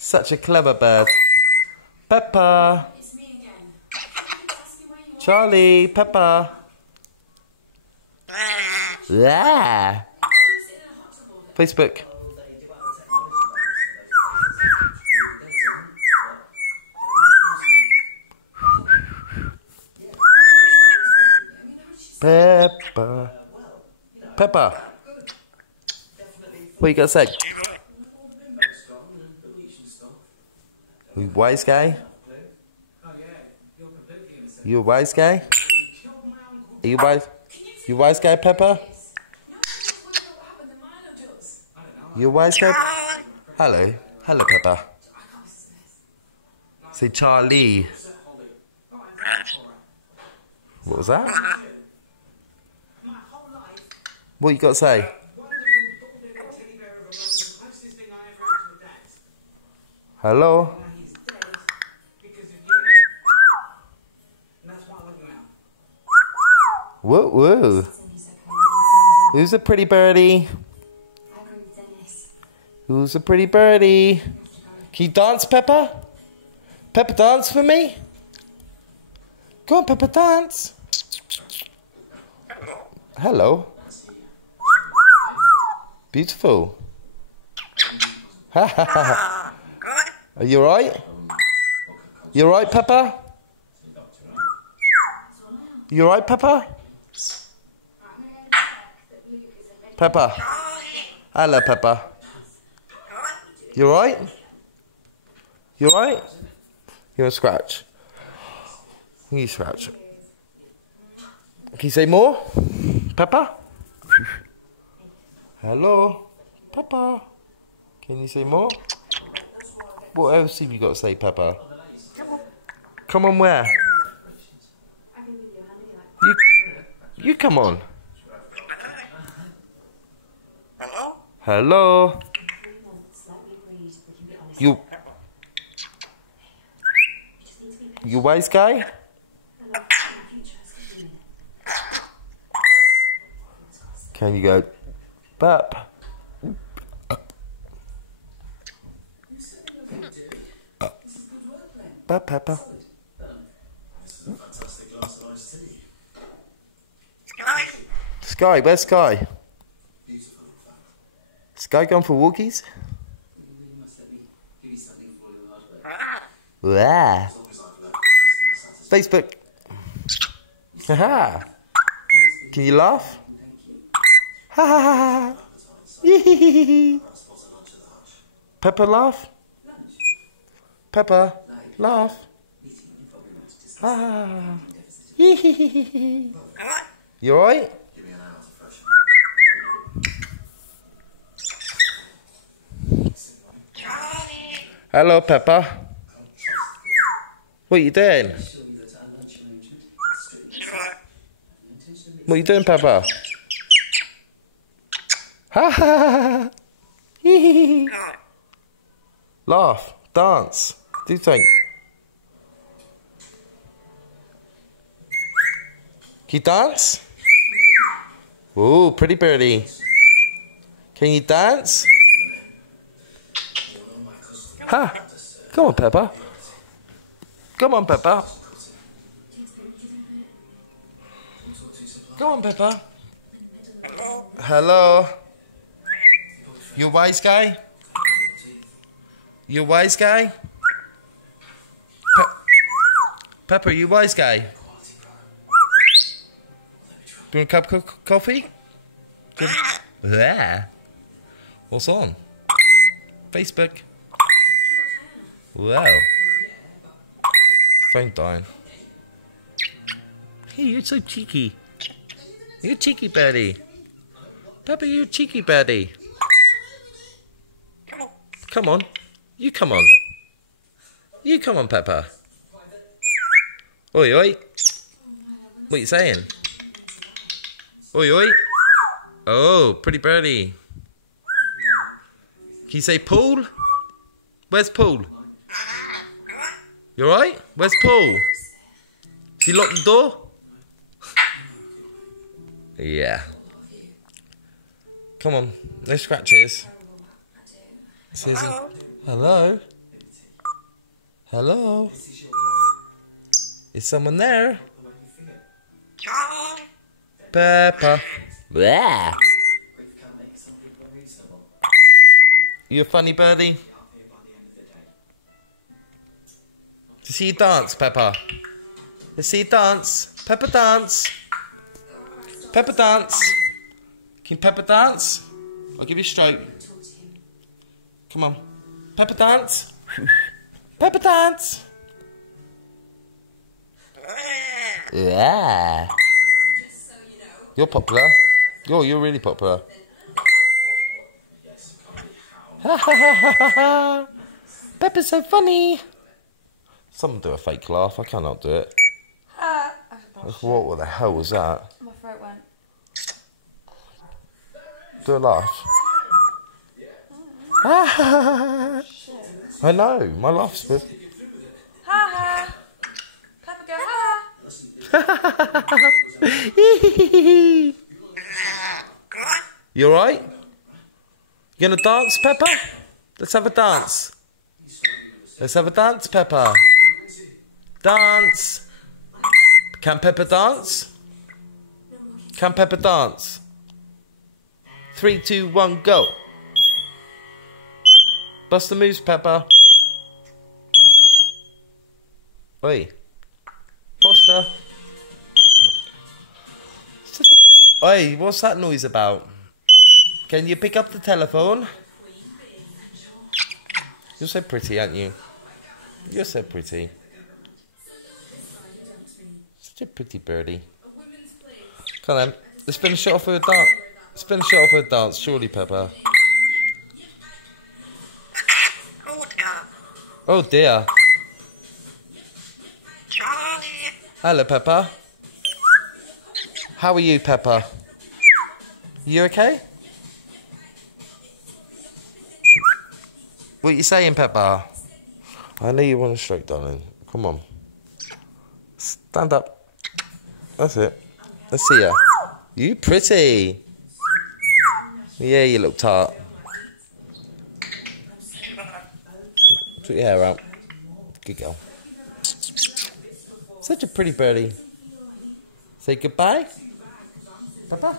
Such a clever bird. Peppa. It's me again. Charlie. Peppa. Yeah. Facebook. Peppa. Peppa. What you got to say? You wise guy? You a wise guy? Are you wise? You wise guy, Peppa? You a wise guy? Hello. Hello, Peppa. Say Charlie. What was that? What you got to say? Hello? Whoa, whoa. Who's a pretty birdie? Who's a pretty birdie? Can you dance, Peppa? Peppa, dance for me? Go on, Peppa, dance. Hello. Beautiful. Ha ha ha. Are you alright? You alright, Peppa? You alright, Peppa? Peppa. Hello, Peppa. You alright? You alright? You want to scratch? You scratch. Can you say more? Peppa? Hello? Peppa? Can you say more? What else have you got to say, Peppa? Come on, where? You come on. Hello? Hello? You wise guy? Can you go, Pep? Peppa. Sky, where's Sky? Sky gone for walkies? Yeah. Facebook. Haha. Can you laugh? Ha ha ha ha. Peppa, laugh. Peppa, laugh. Ha ha ha. You alright? Hello, Peppa. What are you doing? What are you doing, Peppa? Ha ha ha. Laugh, dance, do something. Can you dance? Ooh, pretty birdie. Can you dance? Ha! Come on, Peppa. Come on, Peppa. Come on, Peppa. Hello. You wise guy? You wise guy? Peppa, you wise guy? Do you want a cup of coffee? Yeah. What's on? Facebook. Wow. Phone dying. Hey, you're so cheeky. You're a cheeky birdie. Peppa, you're a cheeky birdie. Come on. You come on. You come on, Peppa. Oi, oi. What are you saying? Oi, oi. Oh, pretty birdie. Can you say Paul? Where's Paul? You alright? Where's Paul? Has he locked the door? Yeah. Come on, no scratches. Hello? Hello? Hello? Is someone there? Peppa. Blah. You a funny birdie? To see you dance, Peppa. Let's see you dance. Peppa dance. Peppa dance. Can Peppa dance? I'll give you a stroke. Come on. Peppa dance. Peppa dance. Yeah. You're popular. You're really popular. Ha ha ha ha ha. Peppa's so funny. Someone do a fake laugh. I cannot do it. What the hell was that? My throat went. Do a laugh. I know. My laugh's good. Ha ha. Peppa go ha. You alright? You gonna dance, Peppa? Let's have a dance. Let's have a dance, Peppa. Dance. Can Peppa dance? Can Peppa dance? 3, 2, 1, go. Bust the moves, Peppa. Oi. Posture. Oi, what's that noise about? Can you pick up the telephone? You're so pretty, aren't you? You're so pretty. Such a pretty birdie. Come on, let's finish it off with a dance. Let's finish it off with a dance, surely, Peppa. Oh dear. Hello, Peppa. How are you, Peppa? You okay? What are you saying, Peppa? I know you want a stroke, darling. Come on. Stand up. That's it. Let's see ya. You pretty. Yeah, you look tart. Put your hair out. Good girl. Such a pretty birdie. Say goodbye, Peppa.